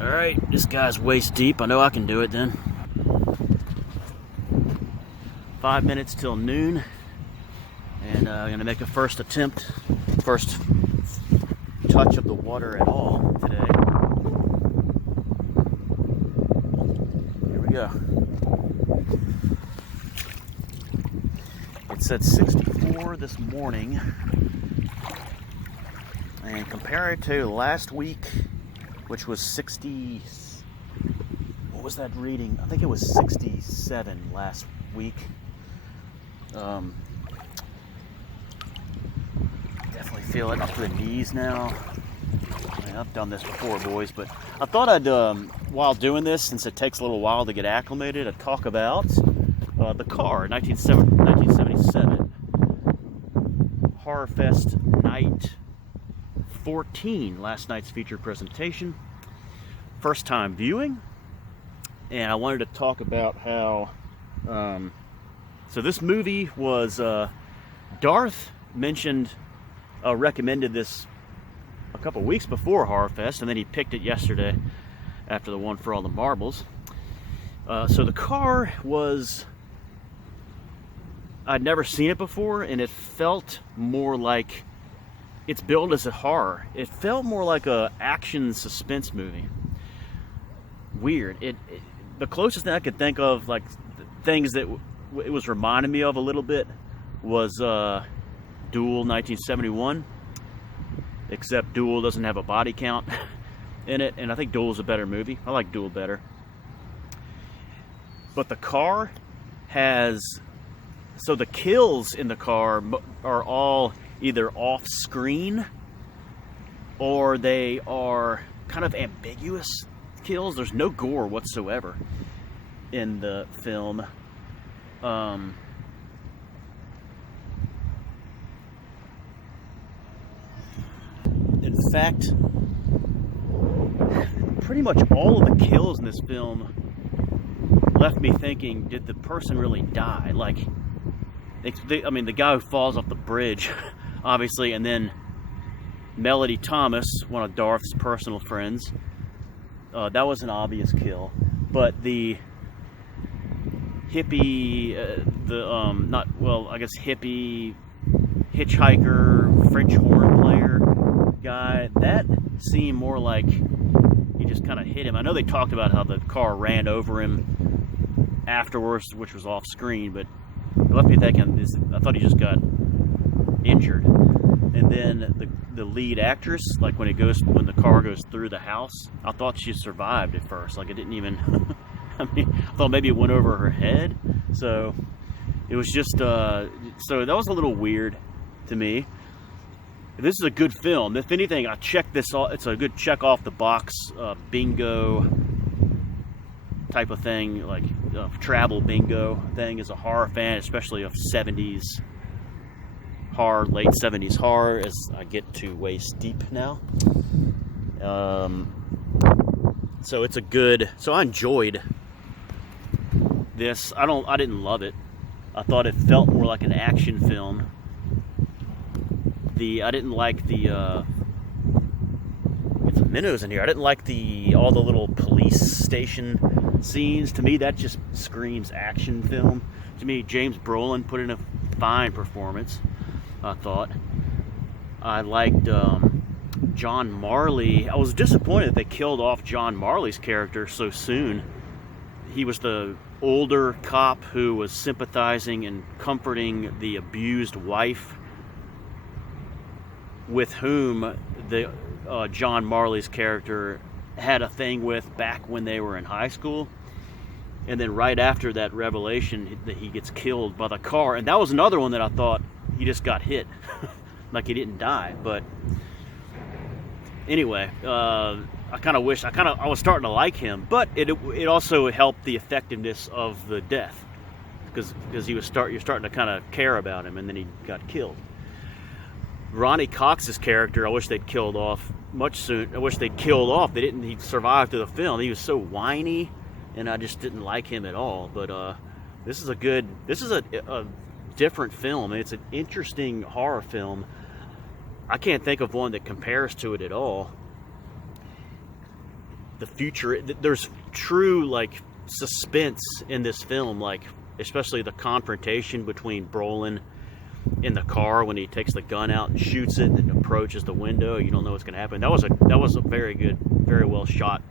Alright, this guy's waist deep. I know I can do it then. 5 minutes till noon. And I'm gonna make a first attempt, first touch of the water at all today. Here we go. It said 64 this morning. And compare it to last week, which was 60, what was that reading? I think it was 67 last week. Definitely feel it up to the knees now. I mean, I've done this before, boys, but I thought I'd, while doing this, since it takes a little while to get acclimated, I'd talk about the car, 1977. Horror Fest Night 14, last night's featured presentation. First time viewing, and I wanted to talk about how so this movie was Darth recommended this a couple weeks before Horror Fest, and then he picked it yesterday after the one for all the marbles. So the car was, I'd never seen it before, and it felt more like, it's billed as a horror. It felt more like a action suspense movie. Weird. The closest thing I could think of, like things that it was reminding me of a little bit, was Duel 1971. Except Duel doesn't have a body count in it, and I think Duel is a better movie. I like Duel better. But the car has, so the kills in the car are all either off screen or they are kind of ambiguous kills. There's no gore whatsoever in the film. In fact, pretty much all of the kills in this film left me thinking, did the person really die? Like, I mean, the guy who falls off the bridge, obviously, and then Melody Thomas, one of Darth's personal friends, that was an obvious kill. But the hippie, hippie hitchhiker, French horn player guy, that seemed more like he just kind of hit him. I know they talked about how the car ran over him afterwards, which was off screen, but it left me thinking, I thought he just got injured. And then the lead actress, like when the car goes through the house, I thought she survived at first. Like, it didn't even, I thought maybe it went over her head. So it was just, so that was a little weird to me. This is a good film. If anything, I checked this off. It's a good check off the box bingo type of thing, like travel bingo thing as a horror fan, especially of 70s horror, late 70s horror, as I get to waist deep now. So it's a good, so I enjoyed this. I didn't love it. I thought it felt more like an action film. I didn't like the get some minnows in here. I didn't like all the little police station scenes. To me, that just screams action film. To me, James Brolin put in a fine performance, I thought. I liked John Marley. I was disappointed that they killed off John Marley's character so soon. He was the older cop who was sympathizing and comforting the abused wife, with whom John Marley's character had a thing with back when they were in high school. And then right after that revelation, that he gets killed by the car. And that was another one that I thought he just got hit. Like, he didn't die. But anyway, I was starting to like him. But it also helped the effectiveness of the death. Because you're starting to kind of care about him, and then he got killed. Ronnie Cox's character, I wish they'd killed off much sooner. I wish they'd killed off. He survived through the film. He was so whiny, and I just didn't like him at all. But this is a different film. It's an interesting horror film. I can't think of one that compares to it at all. the future. There's true like suspense in this film, like especially the confrontation between Brolin in the car when he takes the gun out and shoots it and approaches the window. You don't know what's going to happen. That was a very good, very well shot,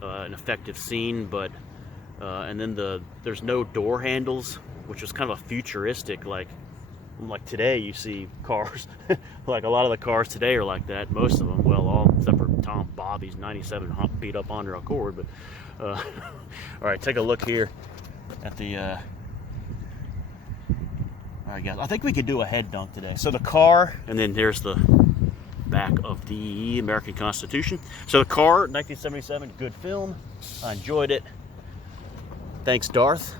an effective scene. But and then there's no door handles, which was kind of a futuristic, like today you see cars, like a lot of the cars today are like that. Most of them, well, all except for Tom Bobby's '97 beat up Honda Accord. But all right, take a look here at the. All right, guys. I think we could do a head dunk today. So the car, and then there's the back of the American Constitution. So the car, 1977, good film. I enjoyed it. Thanks, Darth.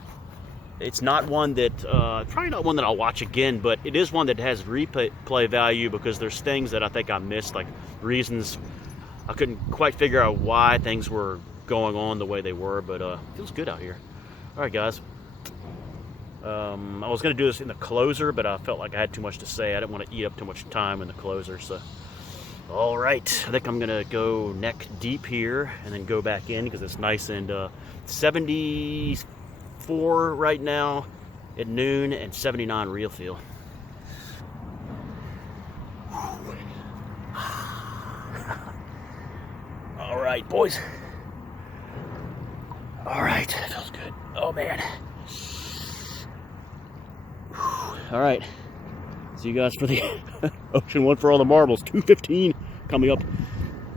It's not one that, probably not one that I'll watch again, but it is one that has replay value because there's things that I think I missed, like reasons I couldn't quite figure out why things were going on the way they were, but it feels good out here. All right, guys. I was going to do this in the closer, but I felt like I had too much to say. I didn't want to eat up too much time in the closer, so. All right, I think I'm going to go neck deep here and then go back in because it's nice and 74 right now at noon and 79 real feel. All right, boys. All right, that feels good. Oh, man. All right. See you guys for the Ocean One for all the marbles. 2:15 coming up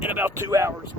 in about 2 hours.